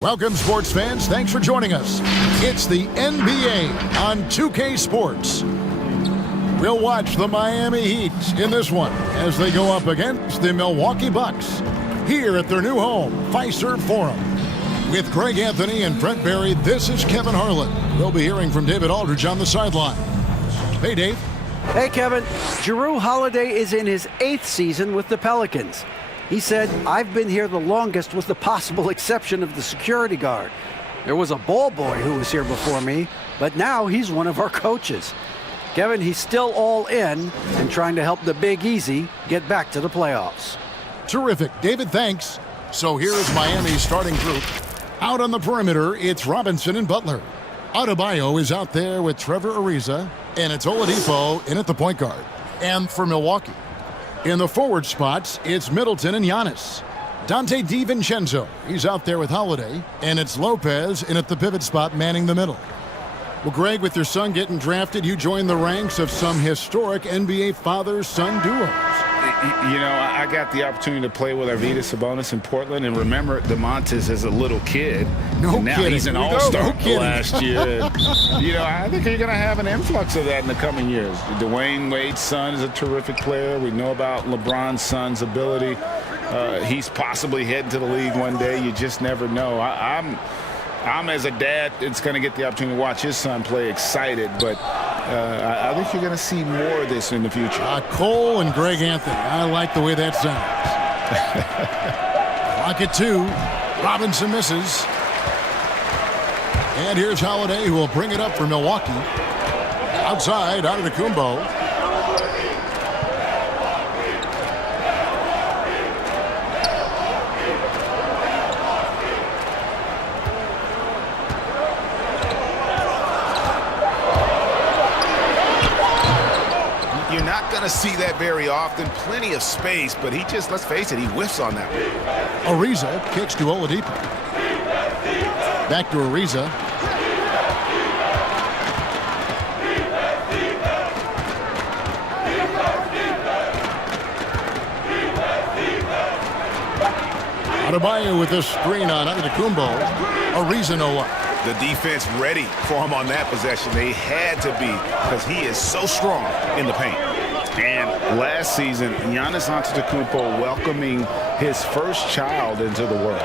Welcome, sports fans. Thanks for joining us. It's the NBA on 2K Sports. We'll watch the Miami Heat in this one as they go up against the Milwaukee Bucks here at their new home, Fiserv Forum. With Greg Anthony and Brent Barry, this is Kevin Harlan. We'll be hearing from David Aldridge on the sideline. Hey, Dave. Hey, Kevin. Jrue Holiday is in his 8th season with the Pelicans. He said, "I've been here the longest with the possible exception of the security guard. There was a ball boy who was here before me, but now he's one of our coaches." Kevin, he's still all in and trying to help the Big Easy get back to the playoffs. Terrific. David, thanks. So here's Miami's starting group. Out on the perimeter, it's Robinson and Butler. Adebayo is out there with Trevor Ariza, and it's Oladipo in at the point guard. And for Milwaukee, in the forward spots, it's Middleton and Giannis. Dante DiVincenzo, he's out there with Holiday, and it's Lopez in at the pivot spot manning the middle. Well, Greg, with your son getting drafted, you joined the ranks of some historic NBA father-son duos. You know, I got the opportunity to play with Arvydas Sabonis in Portland, and remember DeMontis as a little kid. No now kidding. He's an all-star No last year. You know, I think you're going to have an influx of that in the coming years. Dwayne Wade's son is a terrific player. We know about LeBron's son's ability. He's possibly heading to the league one day. You just never know. I'm as a dad, it's going to get the opportunity to watch his son play excited, but I think you're going to see more of this in the future. Cole and Greg Anthony. I like the way that sounds. Clock at 2. Robinson misses. And here's Holiday, who will bring it up for Milwaukee. Outside, Antetokounmpo. Going to see that very often. Plenty of space, but he just, let's face it, he whiffs on that one. Ariza kicks to Oladipo. Back to Ariza. Adebayo with a screen on Antetokounmpo. Ariza no one. The defense ready for him on that possession. They had to be, because he is so strong in the paint. And last season, Giannis Antetokounmpo welcoming his first child into the world.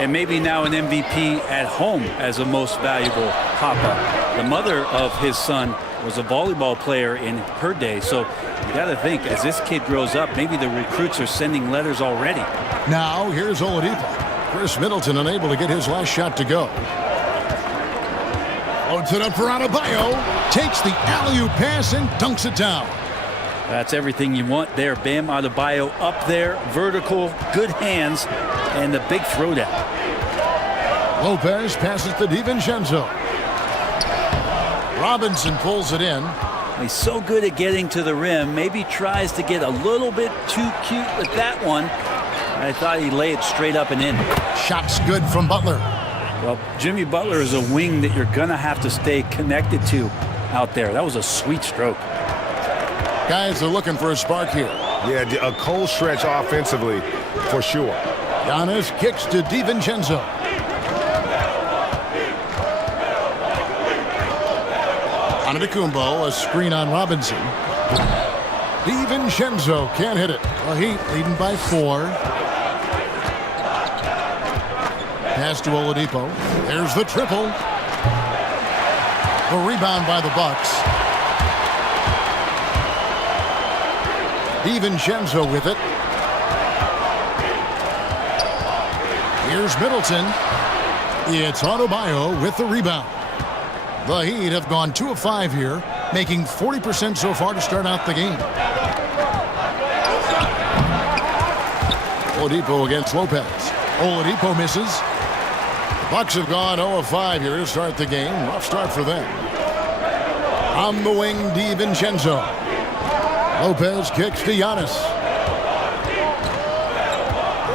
And maybe now an MVP at home as a most valuable papa. The mother of his son was a volleyball player in her day. So you got to think, as this kid grows up, maybe the recruits are sending letters already. Now here's Oladipo. Chris Middleton unable to get his last shot to go. Loads it up for Adebayo. Takes the alley-oop pass and dunks it down. That's everything you want there. Bam Adebayo up there, vertical, good hands, and the big throwdown. Lopez passes to DiVincenzo. Robinson pulls it in. He's so good at getting to the rim. Maybe tries to get a little bit too cute with that one. I thought he'd lay it straight up and in. Shot's good from Butler. Well, Jimmy Butler is a wing that you're going to have to stay connected to out there. That was a sweet stroke. Guys are looking for a spark here. Yeah, a cold stretch offensively for sure. Giannis kicks to DiVincenzo. Antetokounmpo, a screen on Robinson. DiVincenzo can't hit it. The Heat leading by 4. Pass to Oladipo. There's the triple. The rebound by the Bucks. DiVincenzo with it. Here's Middleton. It's Adebayo with the rebound. The Heat have gone 2 of 5 here, making 40% so far to start out the game. Oladipo against Lopez. Oladipo misses. The Bucks have gone 0 of 5 here to start the game. Rough start for them. On the wing, DiVincenzo. Lopez kicks to Giannis.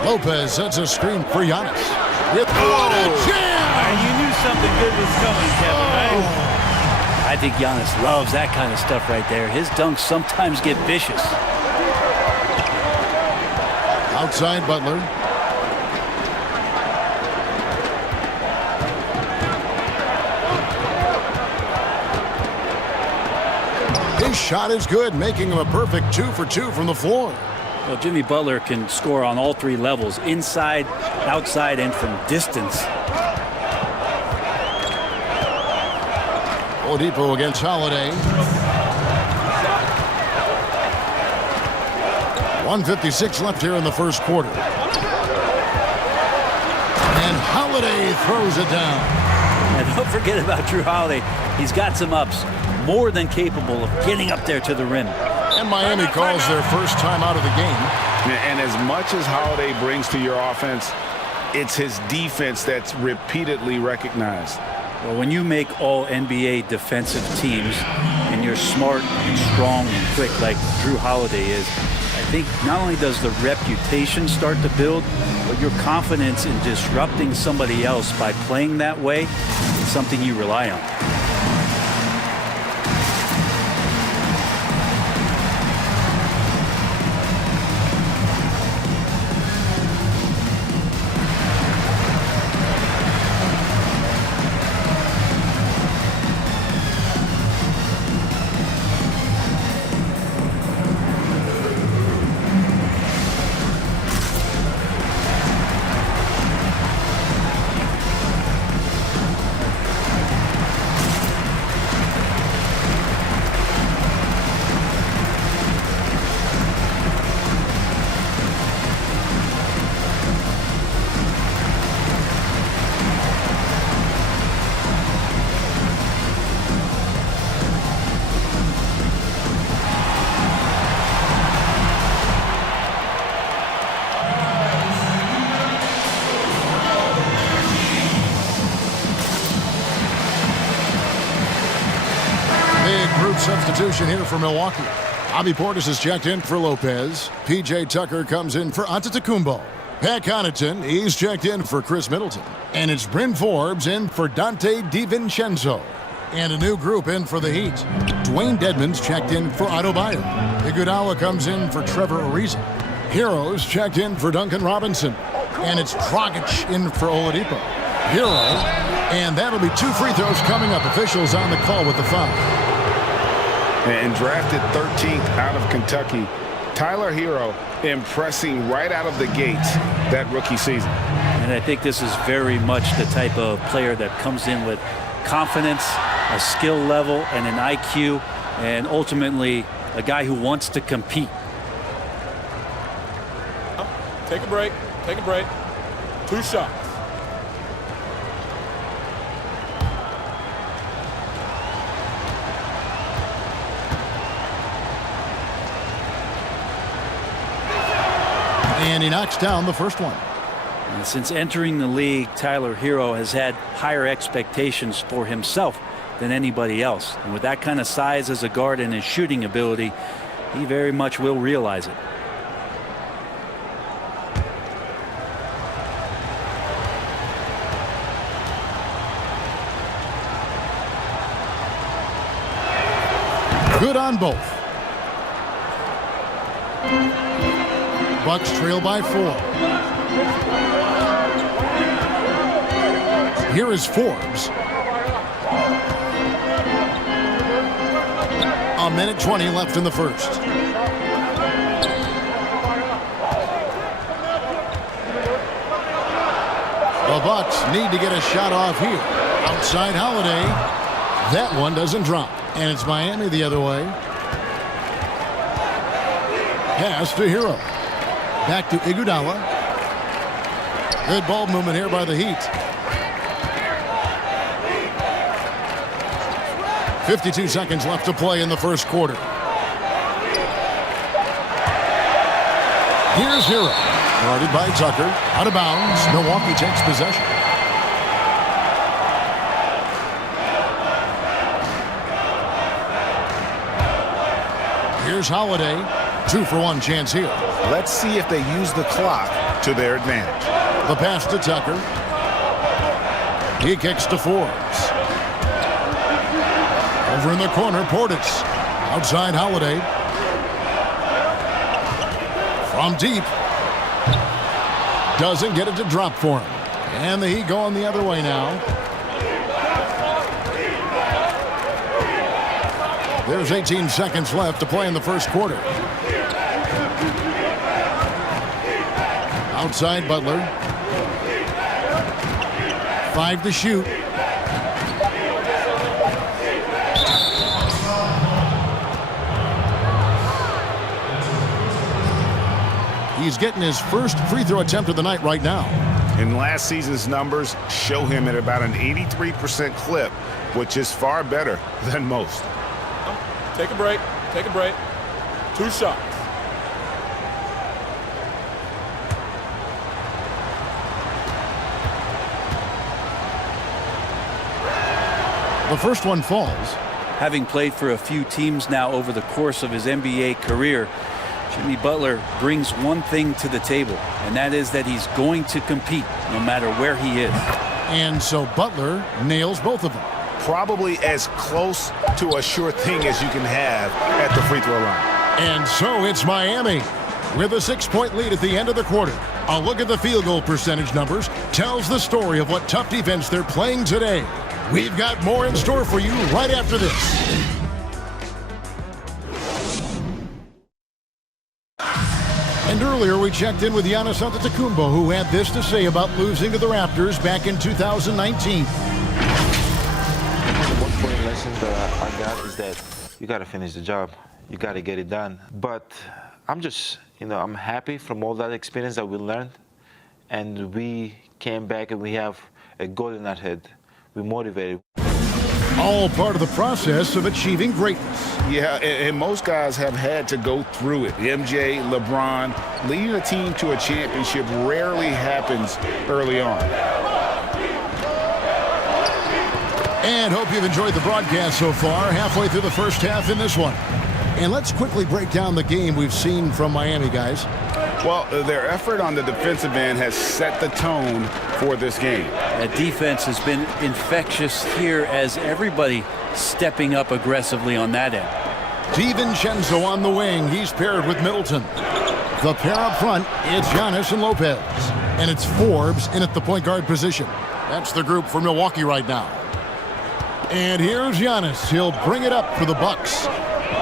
Lopez sets a screen for Giannis. What a jam! You knew something good was coming, Kevin, right? I think Giannis loves that kind of stuff right there. His dunks sometimes get vicious. Outside Butler. shot is good, making him a perfect 2 for 2 from the floor. Well, Jimmy Butler can score on all three levels, inside, outside, and from distance. Oladipo against Holiday. 1:56 left here in the first quarter. And Holiday throws it down. And don't forget about Drew Holiday. He's got some ups, more than capable of getting up there to the rim. And Miami calls their first time out of the game. And as much as Holiday brings to your offense, it's his defense that's repeatedly recognized. Well, when you make all NBA defensive teams and you're smart and strong and quick like Drew Holiday is, I think not only does the reputation start to build, but your confidence in disrupting somebody else by playing that way is something you rely on. Substitution here for Milwaukee. Bobby Portis is checked in for Lopez. P.J. Tucker comes in for Antetokounmpo. Pat Connaughton, he's checked in for Chris Middleton. And it's Bryn Forbes in for Dante DiVincenzo. And a new group in for the Heat. Dwayne Dedmon's checked in for Adebayo. Iguodala comes in for Trevor Ariza. Heroes checked in for Duncan Robinson. And it's Dragic in for Oladipo. Hero. And that'll be 2 free throws coming up. Officials on the call with the foul. And drafted 13th out of Kentucky, Tyler Hero impressing right out of the gates that rookie season. And I think this is very much the type of player that comes in with confidence, a skill level, and an IQ, and ultimately a guy who wants to compete. Take a break. Take a break. 2 shots. And he knocks down the first one. And since entering the league, Tyler Hero has had higher expectations for himself than anybody else. And with that kind of size as a guard and his shooting ability, he very much will realize it. Good on both. Bucks trail by 4. Here is Forbes. A minute 20 left in the first. The Bucks need to get a shot off here. Outside Holiday. That one doesn't drop. And it's Miami the other way. Pass to Hero. Back to Iguodala. Good ball movement here by the Heat. 52 seconds left to play in the first quarter. Here's Hero. Guarded by Tucker. Out of bounds. Milwaukee takes possession. Here's Holiday. 2-for-1 chance here. Let's see if they use the clock to their advantage. The pass to Tucker. He kicks to Forbes. Over in the corner, Portis. Outside Holiday. From deep. Doesn't get it to drop for him. And the Heat going the other way now. There's 18 seconds left to play in the first quarter. Outside Butler. 5 to shoot. He's getting his first free throw attempt of the night right now. In last season's numbers show him at about an 83% clip, which is far better than most. Take a break. Take a break. 2 shots. The first one falls. Having played for a few teams now over the course of his NBA career, Jimmy Butler brings one thing to the table, and that is that he's going to compete no matter where he is. And so Butler nails both of them. Probably as close to a sure thing as you can have at the free throw line. And so it's Miami with a 6-point lead at the end of the quarter. A look at the field goal percentage numbers tells the story of what tough defense they're playing today. We've got more in store for you right after this. And earlier we checked in with Giannis Antetokounmpo, who had this to say about losing to the Raptors back in 2019. One point lesson that I got is that you got to finish the job. You got to get it done. But I'm just, I'm happy from all that experience that we learned. And we came back and we have a goal in our head. We're motivated. All part of the process of achieving greatness. Yeah, and most guys have had to go through it. MJ, LeBron, leading a team to a championship rarely happens early on. And hope you've enjoyed the broadcast so far, halfway through the first half in this one. And let's quickly break down the game we've seen from Miami, guys. Well, their effort on the defensive end has set the tone for this game. That defense has been infectious here as everybody stepping up aggressively on that end. DiVincenzo on the wing. He's paired with Middleton. The pair up front, it's Giannis and Lopez. And it's Forbes in at the point guard position. That's the group for Milwaukee right now. And here's Giannis. He'll bring it up for the Bucks.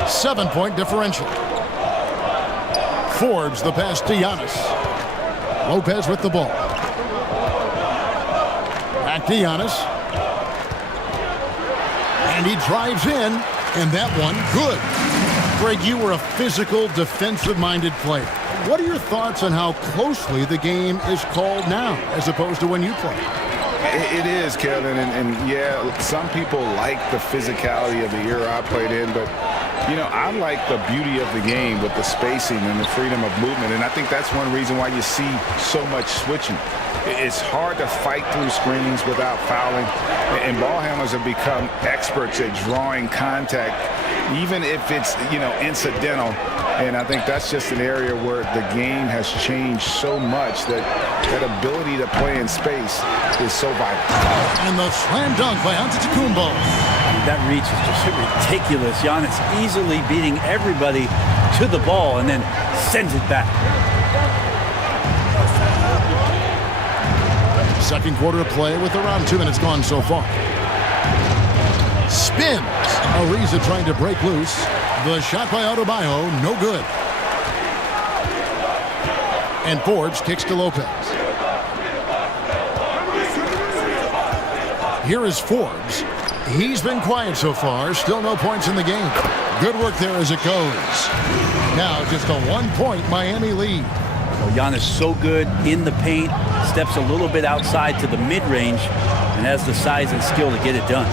7-point differential. Forbes the pass to Giannis. Lopez with the ball. Back to Giannis. And he drives in. And that one, good. Greg, you were a physical, defensive-minded player. What are your thoughts on how closely the game is called now as opposed to when you played? It is, Kevin, and yeah, some people like the physicality of the era I played in, but I like the beauty of the game with the spacing and the freedom of movement, and I think that's one reason why you see so much switching. It's hard to fight through screens without fouling, and ball handlers have become experts at drawing contact, even if it's, incidental. And I think that's just an area where the game has changed so much that ability to play in space is so vital. And the slam dunk by Antetokounmpo. That reach is just ridiculous. Giannis easily beating everybody to the ball and then sends it back. Second quarter of play with around 2 minutes gone so far. Spins. Ariza trying to break loose. The shot by Adebayo, no good. And Forbes kicks to Lopez. Here is Forbes. He's been quiet so far. Still no points in the game. Good work there as it goes. Now just a 1-point Miami lead. Well, Giannis so good in the paint, steps a little bit outside to the mid-range, and has the size and skill to get it done.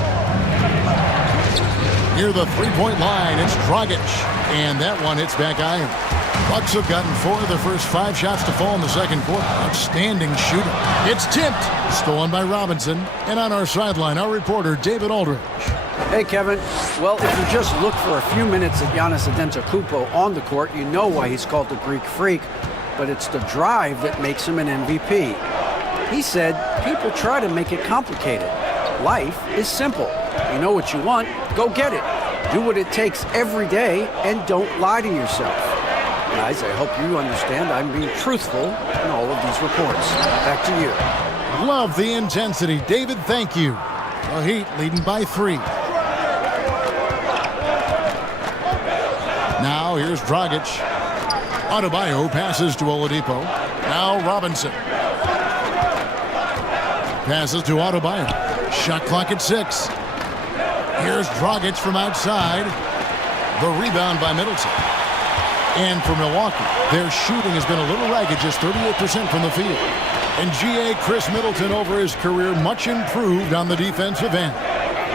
Near the three-point line, it's Dragic. And that one hits back iron. Bucks have gotten 4 of their first 5 shots to fall in the second quarter. Outstanding shooting. It's tipped. Stolen by Robinson. And on our sideline, our reporter, David Aldridge. Hey, Kevin. Well, if you just look for a few minutes at Giannis Antetokounmpo on the court, you know why he's called the Greek Freak. But it's the drive that makes him an MVP. He said, people try to make it complicated. Life is simple. You know what you want, go get it. Do what it takes every day and don't lie to yourself. Guys, I hope you understand I'm being truthful in all of these reports. Back to you. Love the intensity. David, thank you. The Heat leading by 3. now. Here's Dragic. Adebayo passes to Oladipo. Now Robinson. Passes to Adebayo. Shot clock at 6. Here's Dragic from outside. The rebound by Middleton. And for Milwaukee, their shooting has been a little ragged, just 38% from the field. And G.A. Chris Middleton over his career, much improved on the defensive end.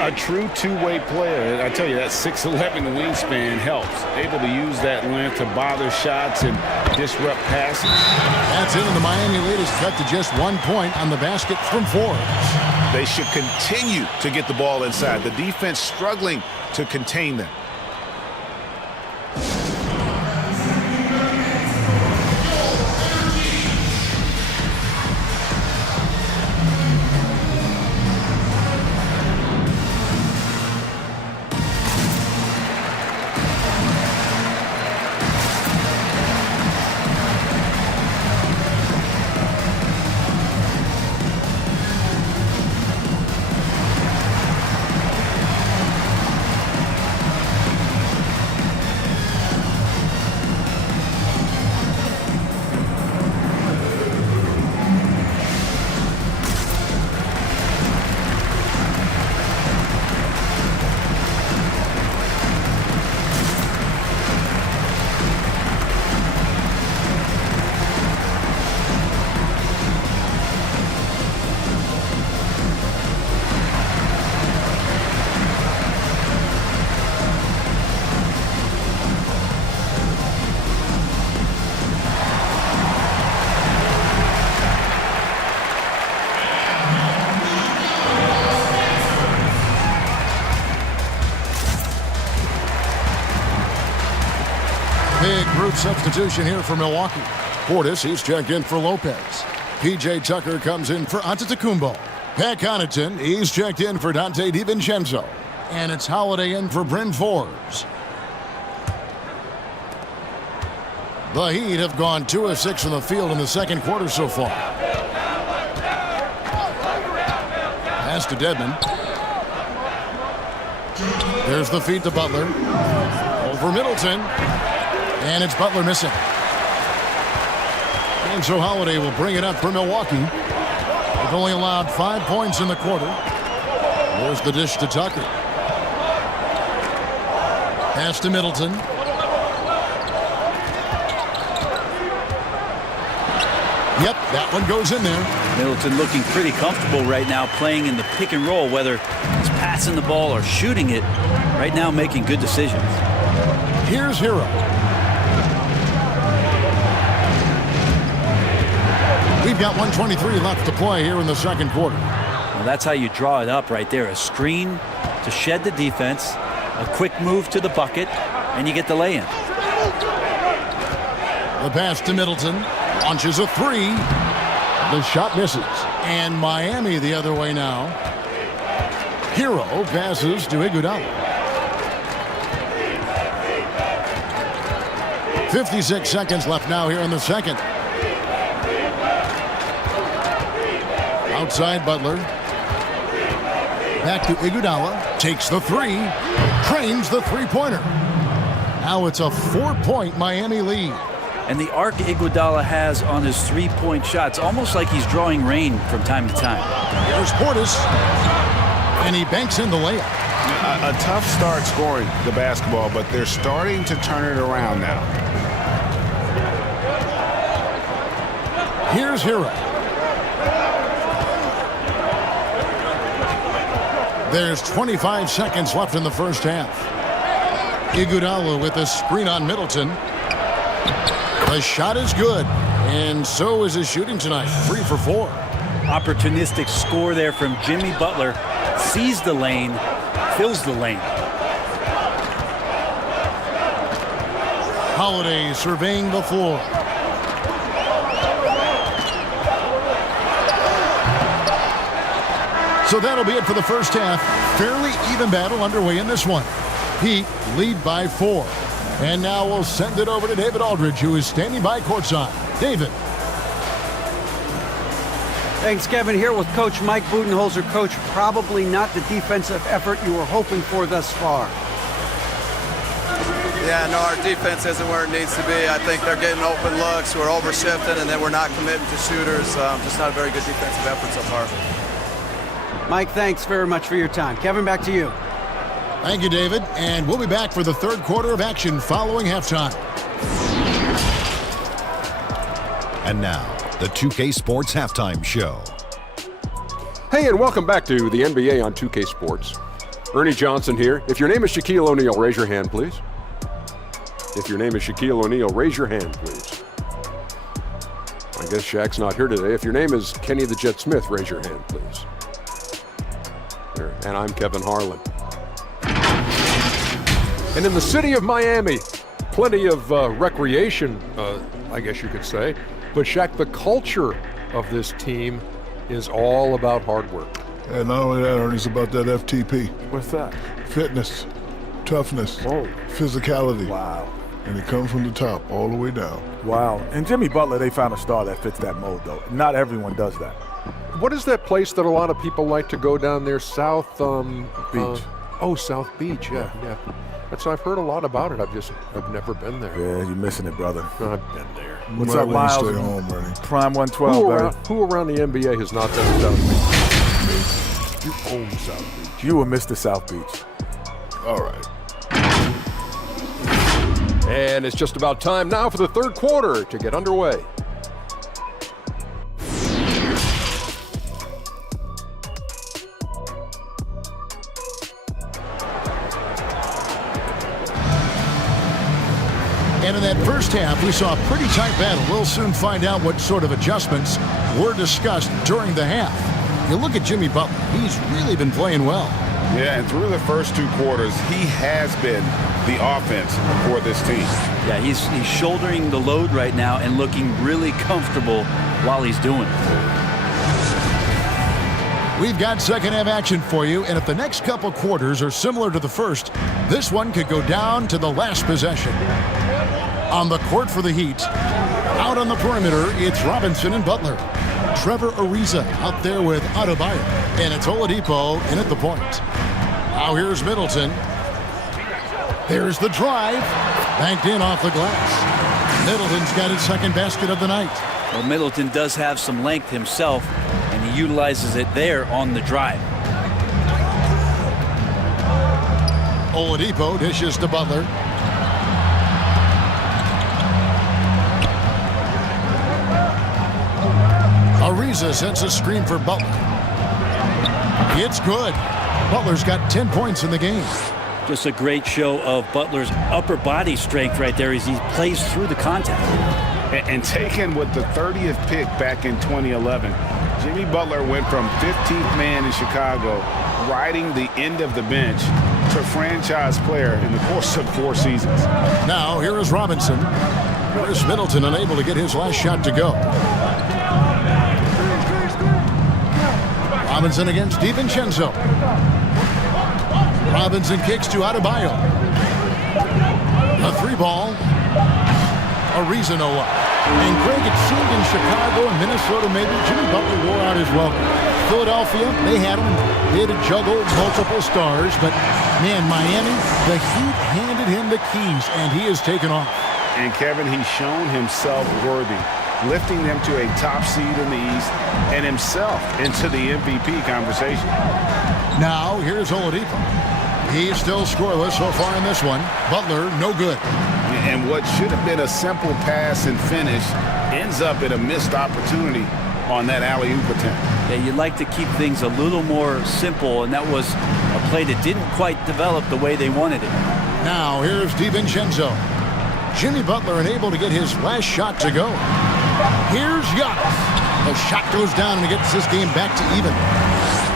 A true two-way player. I tell you, that 6'11" wingspan helps. Able to use that length to bother shots and disrupt passes. That's it, and the Miami latest cut to just 1 point on the basket from Forbes. They should continue to get the ball inside. The defense struggling to contain them. Big group substitution here for Milwaukee. Portis, he's checked in for Lopez. P.J. Tucker comes in for Antetokounmpo. Pat Connaughton, he's checked in for Dante DiVincenzo. And it's Holiday in for Bryn Forbes. The Heat have gone 2 of 6 from the field in the second quarter so far. Pass to Dedmon. There's the feed to Butler. Over Middleton. And it's Butler missing. And so Holiday will bring it up for Milwaukee. They've only allowed 5 points in the quarter. There's the dish to Tucker. Pass to Middleton. Yep, that one goes in there. Middleton looking pretty comfortable right now playing in the pick and roll, whether he's passing the ball or shooting it. Right now making good decisions. Here's Hero. We've got 1:23 left to play here in the second quarter. Well, that's how you draw it up right there. A screen to shed the defense, a quick move to the bucket, and you get the lay-in. The pass to Middleton. Launches a 3. The shot misses. And Miami the other way now. Hero passes to Iguodala. 56 seconds left now here in the second. Outside Butler. Back to Iguodala. Takes the 3. Trains the three-pointer. Now it's a 4-point Miami lead. And the arc Iguodala has on his three-point shots, almost like he's drawing rain from time to time. Here's Portis. And he banks in the layup. A tough start scoring the basketball, but they're starting to turn it around now. Here's Hero. There's 25 seconds left in the first half. Iguodala with a screen on Middleton. The shot is good, and so is his shooting tonight. 3 for 4. Opportunistic score there from Jimmy Butler. Sees the lane, fills the lane. Holiday surveying the floor. So that'll be it for the first half. Fairly even battle underway in this one. Heat lead by 4. And now we'll send it over to David Aldridge, who is standing by courtside. David. Thanks, Kevin. Here with Coach Mike Budenholzer. Coach, probably not the defensive effort you were hoping for thus far. Yeah, no, our defense isn't where it needs to be. I think they're getting open looks, we're overshifting, and then we're not committing to shooters. Just not a very good defensive effort so far. Mike, thanks very much for your time. Kevin, back to you. Thank you, David. And we'll be back for the third quarter of action following halftime. And now, the 2K Sports Halftime Show. Hey, and welcome back to the NBA on 2K Sports. Ernie Johnson here. If your name is Shaquille O'Neal, raise your hand, please. If your name is Shaquille O'Neal, raise your hand, please. I guess Shaq's not here today. If your name is Kenny the Jet Smith, raise your hand, please. There. And I'm Kevin Harlan. And in the city of Miami, plenty of recreation, I guess you could say. But Shaq, the culture of this team is all about hard work. And not only that, Ernie, it's about that FTP. What's that? Fitness, toughness, Whoa. physicality. Wow. And it comes from the top all the way down. Wow. And Jimmy Butler, they found a star that fits that mold, though. Not everyone does that. What is that place that a lot of people like to go down there, South Beach. South Beach, yeah. I've heard a lot about it. I've never been there. Yeah, you're missing it, brother. I've been there. What's You up, might wanna Miles? Stay home, Ernie. Prime 112, Who around the NBA has not been to South Beach? You own South Beach. You were Mr. South Beach. All right. And it's just about time now for the third quarter to get underway. And in that first half, we saw a pretty tight battle. We'll soon find out what sort of adjustments were discussed during the half. You look at Jimmy Butler. He's really been playing well. Yeah, and through the first two quarters, he has been the offense for this team. Yeah, he's shouldering the load right now and looking really comfortable while he's doing it. We've got second half action for you, and if the next couple quarters are similar to the first, this one could go down to the last possession. On the court for the Heat, out on the perimeter, it's Robinson and Butler. Trevor Ariza out there with Adebayo, and it's Oladipo in at the point. Now here's Middleton. There's the drive, banked in off the glass. Middleton's got his second basket of the night. Well, Middleton does have some length himself, and he utilizes it there on the drive. Oladipo dishes to Butler. Ariza sets a screen for Butler. It's good. Butler's got 10 points in the game. Just a great show of Butler's upper body strength right there as he plays through the contact. And taken with the 30th pick back in 2011, Jimmy Butler went from 15th man in Chicago, riding the end of the bench, to franchise player in the course of 4 seasons. Now here is Robinson. Chris Middleton unable to get his last shot to go. Robinson against DiVincenzo. Robinson kicks to Adebayo. A 3-ball. Ariza no up. And Greg, it seemed in Chicago and Minnesota maybe Jimmy Butler wore out his welcome. Philadelphia, they had him. They had to juggle multiple stars. But, man, Miami, the Heat handed him the keys, and he has taken off. And, Kevin, he's shown himself worthy, lifting them to a top seed in the East and himself into the MVP conversation. Now, here's Oladipo. He's still scoreless so far in this one. Butler, no good. And what should have been a simple pass and finish ends up in a missed opportunity on that alley-oop attempt. Yeah, you'd like to keep things a little more simple, and that was a play that didn't quite develop the way they wanted it. Now, here's DiVincenzo. Jimmy Butler unable to get his last shot to go. Here's Giannis. The shot goes down and he gets this game back to even.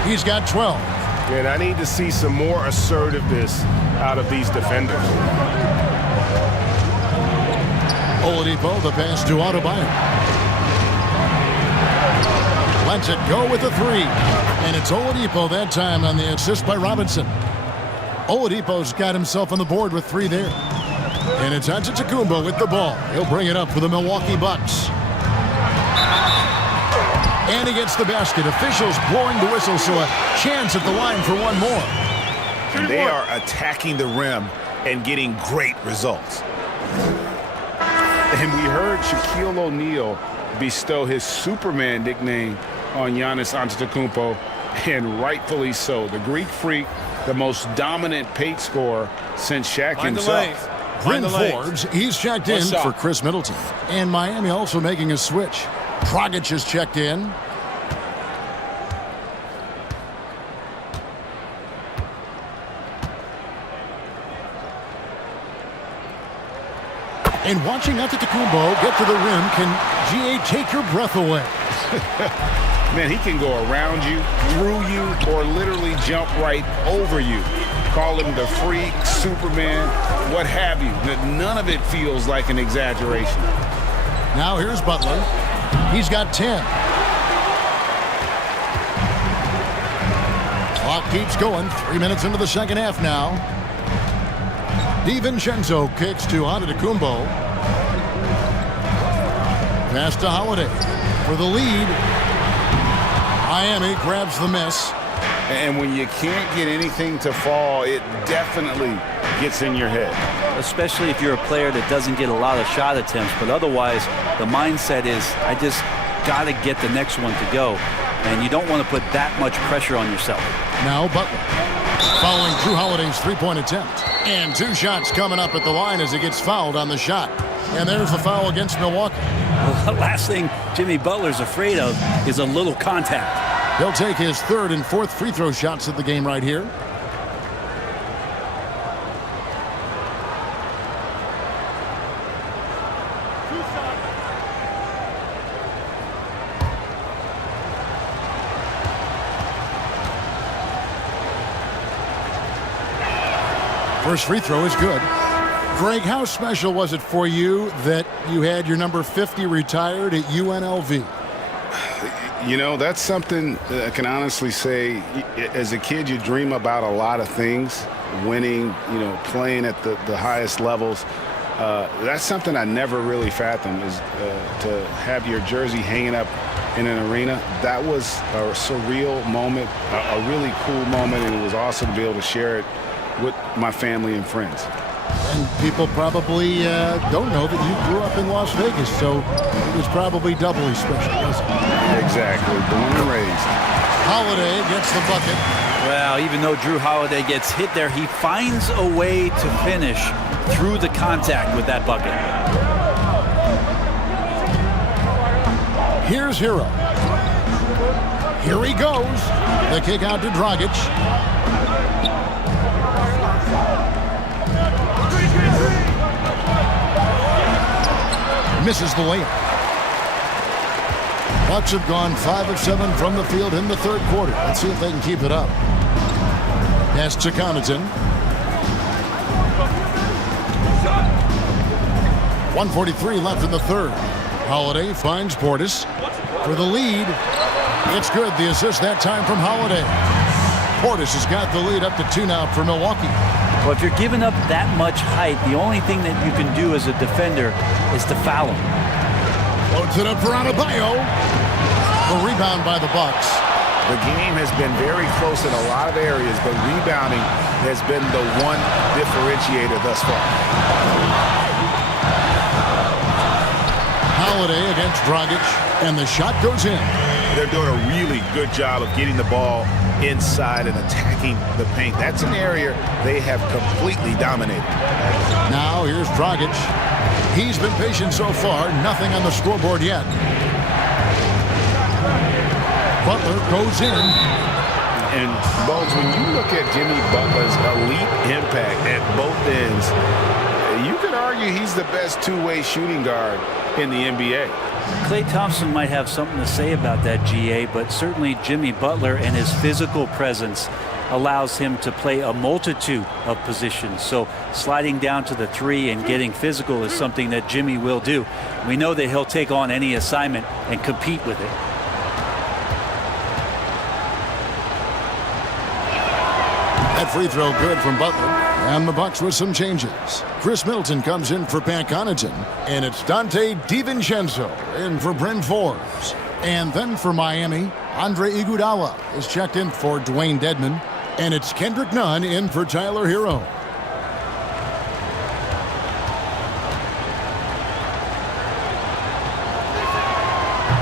He's got 12. And I need to see some more assertiveness out of these defenders. Oladipo, the pass to Adebayo. Lets it go with the 3. And it's Oladipo that time on the assist by Robinson. Oladipo's got himself on the board with 3 there. And it's Antetokounmpo with the ball. He'll bring it up for the Milwaukee Bucks. And he gets the basket. Officials blowing the whistle, so a chance at the line for one more. And they are attacking the rim and getting great results. And we heard Shaquille O'Neal bestow his Superman nickname on Giannis Antetokounmpo, and rightfully so. The Greek Freak, the most dominant paint scorer since Shaq himself. Bryn Forbes, he's checked in for Chris Middleton. And Miami also making a switch. Dragic is checked in. And watching Antetokounmpo get to the rim can, GA, take your breath away. Man, he can go around you, through you, or literally jump right over you. Call him the Freak, Superman, what have you. None of it feels like an exaggeration. Now here's Butler. He's got 10. Clock keeps going. 3 minutes into the second half now. DiVincenzo kicks to Antetokounmpo. Pass to Holiday for the lead. Miami grabs the miss. And when you can't get anything to fall, it definitely gets in your head. Especially if you're a player that doesn't get a lot of shot attempts, but otherwise the mindset is, I just got to get the next one to go. And you don't want to put that much pressure on yourself. Now Butler following Drew Holiday's three-point attempt. And 2 shots coming up at the line as he gets fouled on the shot. And there's the foul against Milwaukee. Well, the last thing Jimmy Butler's afraid of is a little contact. He'll take his 3rd and 4th free throw shots of the game right here. First free throw is good. Greg, how special was it for you that you had your number 50 retired at UNLV? You know, that's something I can honestly say. As a kid, you dream about a lot of things, winning, you know, playing at the highest levels. That's something I never really fathomed, is to have your jersey hanging up in an arena. That was a surreal moment, a really cool moment, and it was awesome to be able to share it with my family and friends. And people probably don't know that you grew up in Las Vegas, so it was probably doubly special, wasn't it? Exactly. Born and raised. Holiday gets the bucket. Well, even though Drew Holiday gets hit there, he finds a way to finish through the contact with that bucket. Here's Hero. Here he goes. The kick out to Dragic. Misses the layup. Bucks have gone 5 of 7 from the field in the 3rd quarter. Let's see if they can keep it up. Pass to Connaughton. 1:43 left in the 3rd. Holiday finds Portis for the lead. It's good. The assist that time from Holiday. Portis has got the lead up to 2 now for Milwaukee. Well, if you're giving up that much height, the only thing that you can do as a defender is to foul him. Loads it up for Adebayo. The rebound by the Bucks. The game has been very close in a lot of areas, but rebounding has been the one differentiator thus far. Holiday against Dragic, and the shot goes in. They're doing a really good job of getting the ball inside and attacking the paint. That's an area they have completely dominated. Now here's Dragic. He's been patient so far. Nothing on the scoreboard yet. Butler goes in. And, Bones, when you look at Jimmy Butler's elite impact at both ends, you could argue he's the best two-way shooting guard in the NBA. Klay Thompson might have something to say about that, GA, but certainly Jimmy Butler and his physical presence allows him to play a multitude of positions. So sliding down to the 3 and getting physical is something that Jimmy will do. We know that he'll take on any assignment and compete with it. That free throw good from Butler. And the Bucks with some changes. Chris Middleton comes in for Pat Connaughton. And it's Dante DiVincenzo in for Bryn Forbes. And then for Miami, Andre Iguodala is checked in for Dwayne Dedmon. And it's Kendrick Nunn in for Tyler Hero.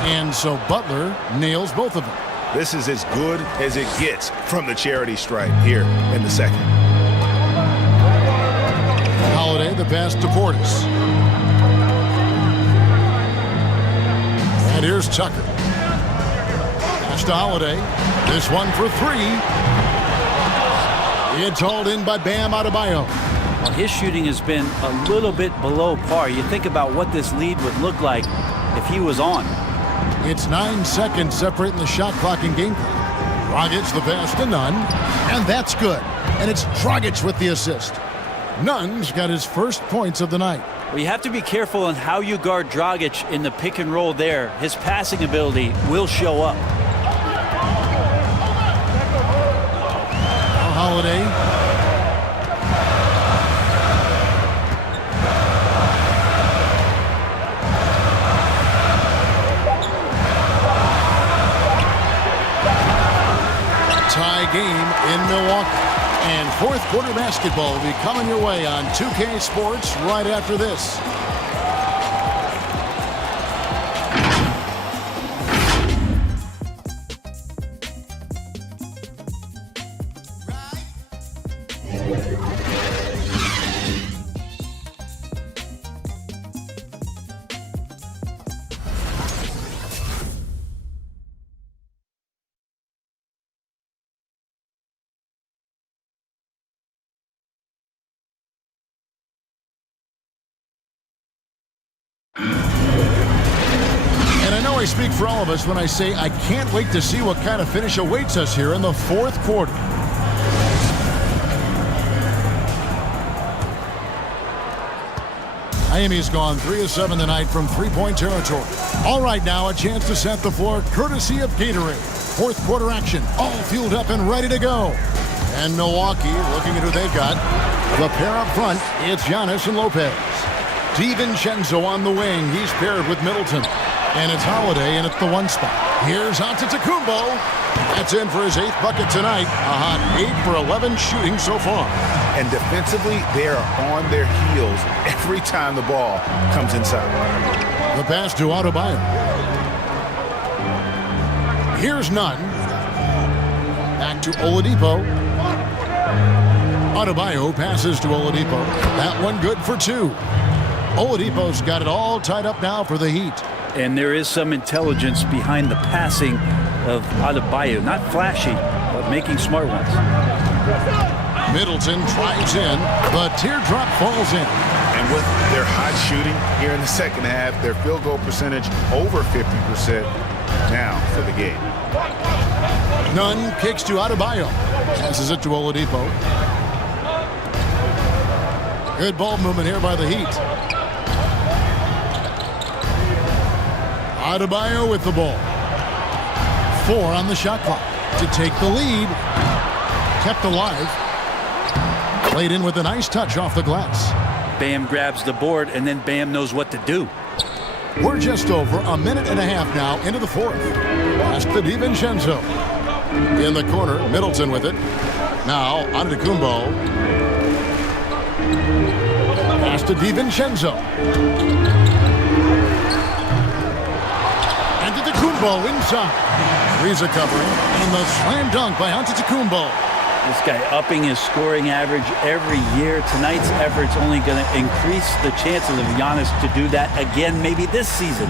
And so Butler nails both of them. This is as good as it gets from the charity stripe here in the second. Holiday, the pass to Portis. And here's Tucker. Pass to Holiday. This one for three. It's hauled in by Bam Adebayo. Well, his shooting has been a little bit below par. You think about what this lead would look like if he was on. It's 9 seconds separating the shot clock and game clock. Dragic the pass to Nunn, and that's good. And it's Dragic with the assist. Nunn's got his first points of the night. Well, you have to be careful on how you guard Dragic in the pick and roll there. His passing ability will show up. Holiday. Tie game in Milwaukee. And fourth quarter basketball will be coming your way on 2K Sports right after this. I speak for all of us when I say I can't wait to see what kind of finish awaits us here in the fourth quarter. Miami's gone 3 of 7 tonight from three-point territory. All right, now a chance to set the floor courtesy of Gatorade. Fourth quarter action, all fueled up and ready to go. And Milwaukee, looking at who they've got, the pair up front, it's Giannis and Lopez. DiVincenzo on the wing, he's paired with Middleton. And it's Holiday in at the one spot. Here's Antetokounmpo. That's in for his 8th bucket tonight. A hot 8 for 11 shooting so far. And defensively, they are on their heels every time the ball comes inside. The pass to Adebayo. Here's Nunn. Back to Oladipo. Adebayo passes to Oladipo. That one good for 2. Oladipo's got it all tied up now for the Heat. And there is some intelligence behind the passing of Adebayo. Not flashy, but making smart ones. Middleton drives in. The teardrop falls in. And with their hot shooting here in the second half, their field goal percentage over 50% now for the game. Nunn kicks to Adebayo. Passes it to Oladipo. Good ball movement here by the Heat. Adebayo with the ball. 4 on the shot clock to take the lead. Kept alive. Played in with a nice touch off the glass. Bam grabs the board, and then Bam knows what to do. We're just over a minute and a half now into the fourth. Pass to DiVincenzo. In the corner, Middleton with it. Now, Antetokounmpo. Pass to DiVincenzo. Antetokounmpo inside. Ariza covering. And the slam dunk by Antetokounmpo. This guy upping his scoring average every year. Tonight's effort's only going to increase the chances of Giannis to do that again, maybe this season.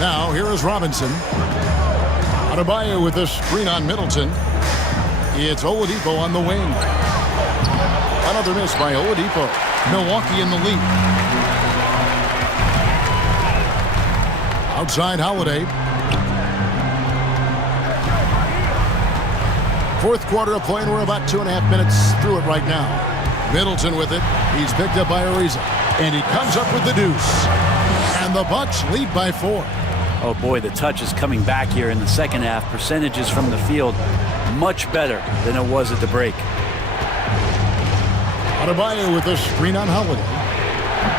Now, here is Robinson. Adebayo with a screen on Middleton. It's Oladipo on the wing. Another miss by Oladipo. Milwaukee in the lead. Outside Holiday. Fourth quarter of play, and we're about 2.5 minutes through it right now. Middleton with it. He's picked up by Ariza. And he comes up with the deuce. And the Bucks lead by 4. Oh boy, the touch is coming back here in the second half. Percentages from the field much better than it was at the break. Adebayo with a screen on Holiday.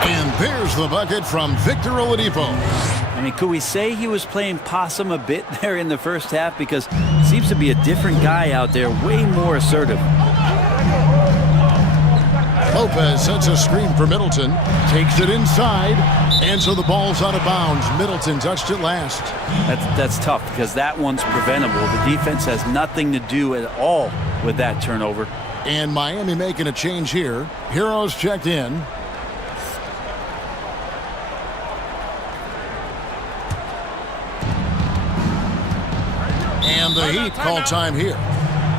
And there's the bucket from Victor Oladipo. I mean, could we say he was playing possum a bit there in the first half? Because seems to be a different guy out there, way more assertive. Lopez sets a screen for Middleton. Takes it inside. And so the ball's out of bounds. Middleton touched it last. That's tough because that one's preventable. The defense has nothing to do at all with that turnover. And Miami making a change here. Heroes checked in. And the Heat call time here.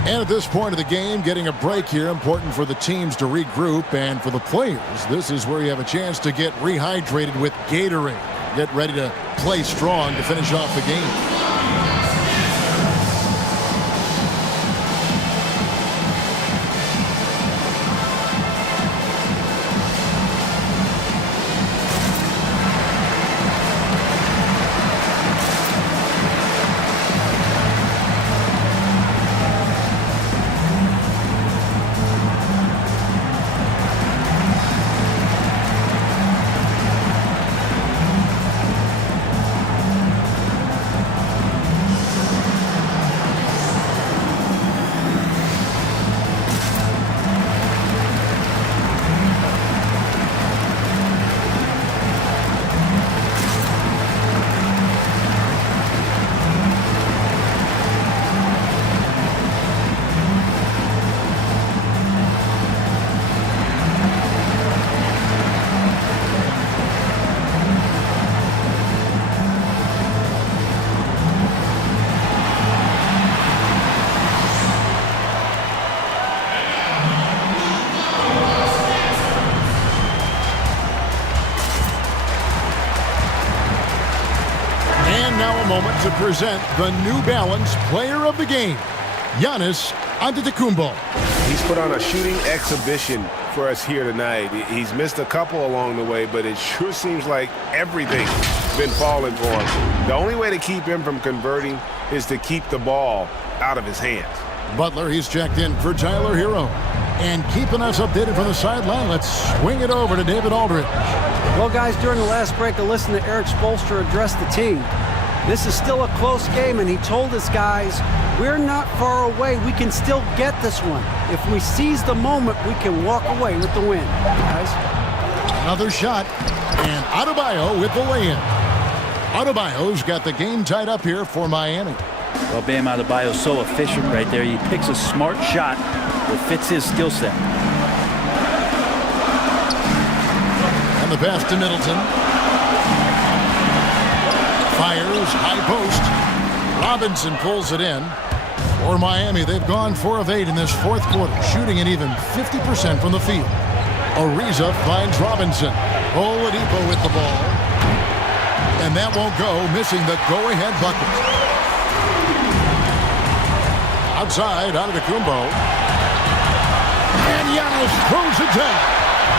And at this point of the game, getting a break here, important for the teams to regroup. And for the players, this is where you have a chance to get rehydrated with Gatorade. Get ready to play strong to finish off the game. Moment to present the New Balance Player of the Game, Giannis Antetokounmpo. He's put on a shooting exhibition for us here tonight. He's missed a couple along the way, but it sure seems like everything's been falling for him. The only way to keep him from converting is to keep the ball out of his hands. Butler, he's checked in for Tyler Hero. And keeping us updated from the sideline, let's swing it over to David Aldridge. Well, guys, during the last break, I listened to Eric Spoelstra address the team. This is still a close game, and he told us guys, we're not far away. We can still get this one. If we seize the moment, we can walk away with the win. Guys. Another shot, and Adebayo with the lay-in. Adebayo's got the game tied up here for Miami. Well, Bam Adebayo's so efficient right there. He picks a smart shot that fits his skill set. And the pass to Middleton. Fires, high post. Robinson pulls it in. For Miami, they've gone 4 of 8 in this fourth quarter, shooting an even 50% from the field. Ariza finds Robinson. Oladipo with the ball. And that won't go, missing the go-ahead bucket. Outside, Antetokounmpo. And Giannis throws it down.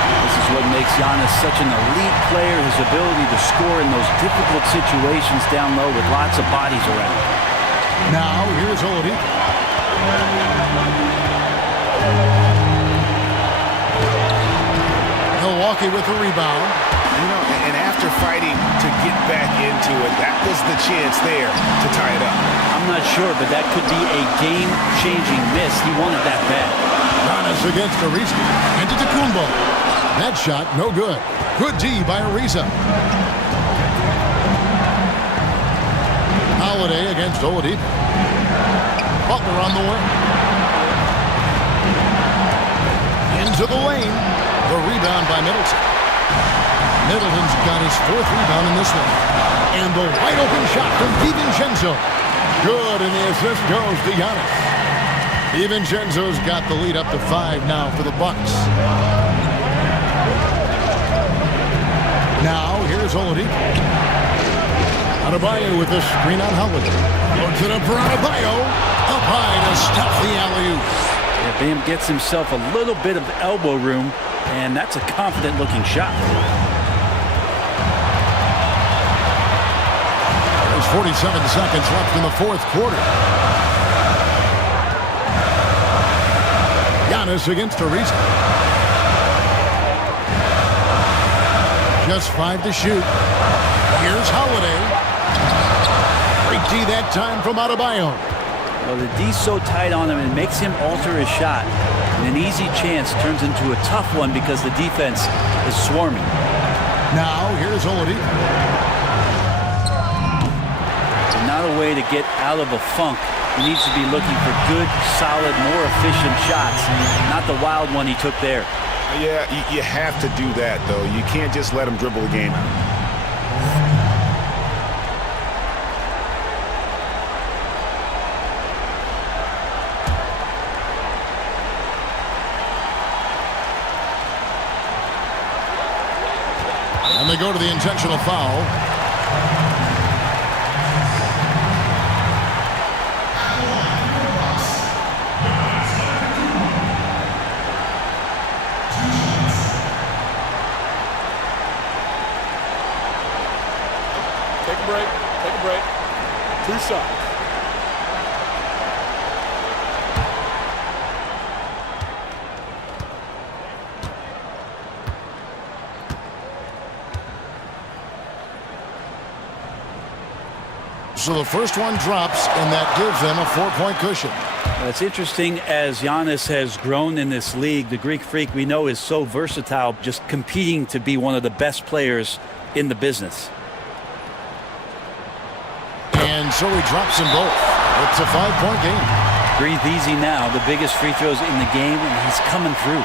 This is what makes Giannis such an elite player, his ability to score in those difficult situations down low with lots of bodies around. Now, here's Oladipo. Milwaukee with the rebound. You know, and after fighting to get back into it, that was the chance there to tie it up. I'm not sure, but that could be a game-changing miss. He wanted that bad. Giannis against Ariza. Antetokounmpo. That shot, no good. Good D by Ariza. Holiday against Oladipo. Butler on the wing. Into the lane. The rebound by Middleton. Middleton's got his 4th rebound in this one. And the wide open shot from DiVincenzo. Good, and the assist goes to Giannis. DiVincenzo's got the lead up to 5 now for the Bucks. Now, here's Oladipo. Adebayo with the screen on Holiday. Puts it up for Adebayo. Up high to stop the alley-oop. Yeah, Bam gets himself a little bit of elbow room, and that's a confident-looking shot. There's 47 seconds left in the fourth quarter. Giannis against Ariza. Just 5 to shoot. Here's Holiday. Great D that time from Adebayo. Well, the D's so tight on him, it makes him alter his shot. And an easy chance turns into a tough one because the defense is swarming. Now, here's Oladipo. So not a way to get out of a funk. He needs to be looking for good, solid, more efficient shots, not the wild one he took there. Yeah, you have to do that, though. You can't just let him dribble the game out. And they go to the intentional foul. Take a break. Take a break. 2 shots. So the first one drops, and that gives them a 4-point cushion. It's interesting, as Giannis has grown in this league, the Greek Freak we know is so versatile, just competing to be one of the best players in the business. And so he drops them both. It's a 5-point game. Breathe easy now. The biggest free throws in the game, and he's coming through.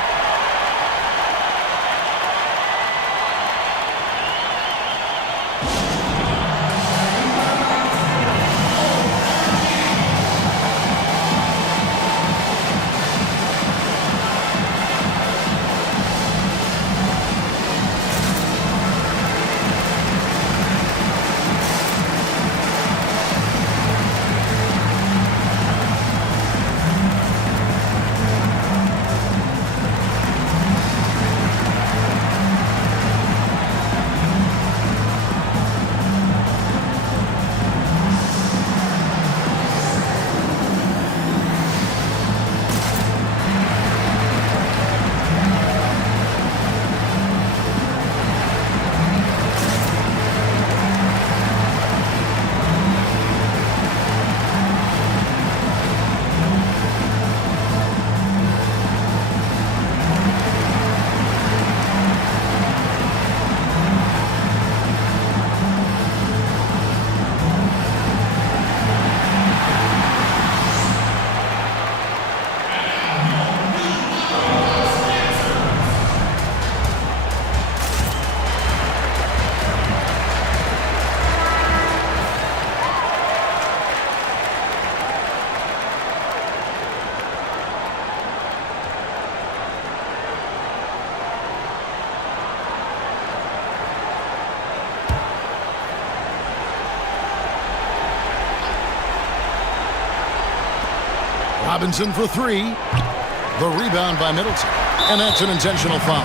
Robinson for 3. The rebound by Middleton. And that's an intentional foul.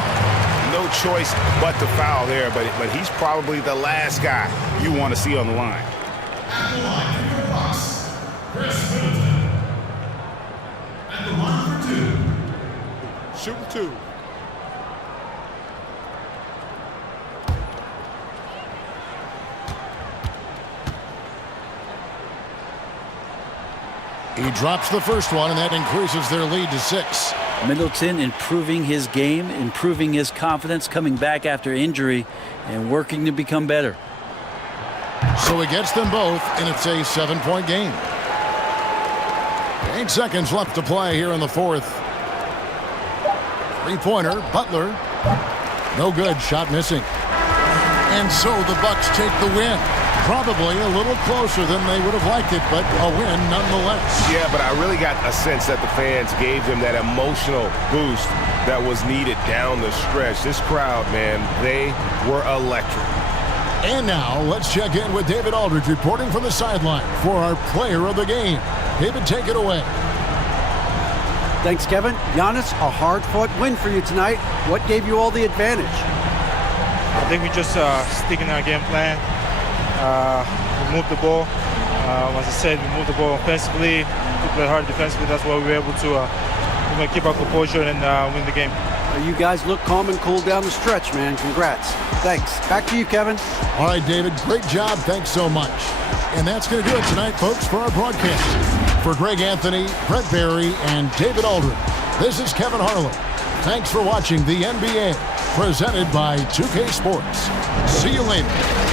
No choice but to foul there, but he's probably the last guy you want to see on the line. At the line for Bucks, Chris Middleton. At the line for 2. Shooting 2. He drops the first one, and that increases their lead to 6. Middleton improving his game, improving his confidence, coming back after injury, and working to become better. So he gets them both, and it's a 7-point game. 8 seconds left to play here in the fourth. 3-pointer, Butler. No good, shot missing. And so the Bucks take the win. Probably a little closer than they would have liked it, but a win nonetheless. Yeah, but I really got a sense that the fans gave them that emotional boost that was needed down the stretch. This crowd, man, they were electric. And now let's check in with David Aldridge reporting from the sideline for our player of the game. David, take it away. Thanks, Kevin. Giannis, a hard-fought win for you tonight. What gave you all the advantage? I think we just sticking our game plan. We moved the ball. As I said, we moved the ball offensively. We played hard defensively. That's why we were able to keep our composure and win the game. You guys look calm and cool down the stretch, man. Congrats. Thanks. Back to you, Kevin. All right, David. Great job. Thanks so much. And that's going to do it tonight, folks, for our broadcast. For Greg Anthony, Brett Barry, and David Aldridge, This is Kevin Harlan. Thanks for watching the NBA, presented by 2K Sports. See you later.